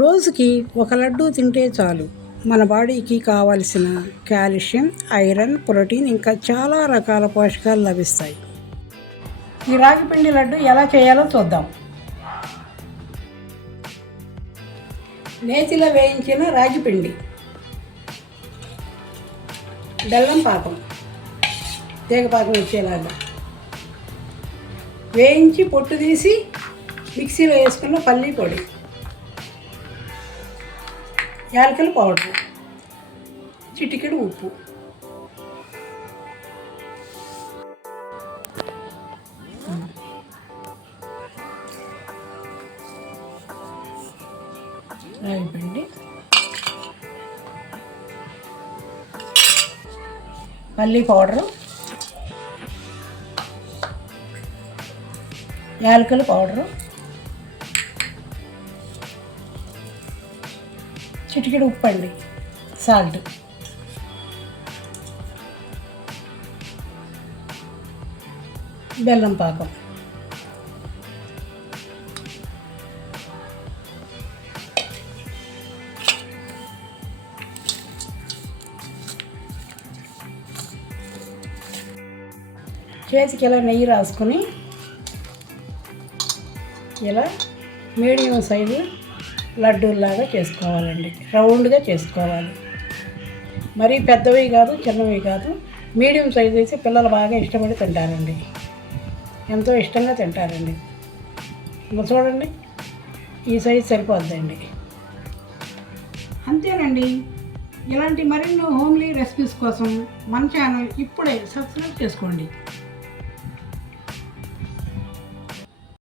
రోజుకి ఒక లడ్డు తింటే చాలు మన బాడీకి కావలసిన కాల్షియం, ఐరన్, ప్రోటీన్ ఇంకా చాలా రకాల పోషకాలు లభిస్తాయి. ఈ రాగి పిండి లడ్డు ఎలా చేయాలో చూద్దాం. నేతిలో వేయించిన రాగి పిండి, బెల్లం పాకం, తీగపాకం వచ్చేలాగా వేయించి పొట్టు తీసి మిక్సీలో వేసుకున్న పల్లి పొడి, యాలకుల పౌడర్, చిటికెడు ఉప్పు, రాగిపిండి, పల్లి పౌడరు, యాలకుల పౌడరు, చిటికెడు ఉప్పు అండి, సాల్ట్, బెల్లం పాకం. చేతికి ఇలా నెయ్యి రాసుకొని ఇలా మీడియం సైజు లడ్డూలాగా చేసుకోవాలండి. రౌండ్గా చేసుకోవాలి. మరీ పెద్దవి కాదు, చిన్నవి కాదు, మీడియం సైజు అయితే పిల్లలు బాగా ఇష్టపడి తింటారండి. ఎంతో ఇష్టంగా తింటారండి. ఇంకా చూడండి, ఈ సైజు సరిపోద్దండి. అంతేనండి. ఇలాంటి మరిన్ని హోమ్లీ రెసిపీస్ కోసం మన ఛానల్ ఇప్పుడే సబ్స్క్రైబ్ చేసుకోండి.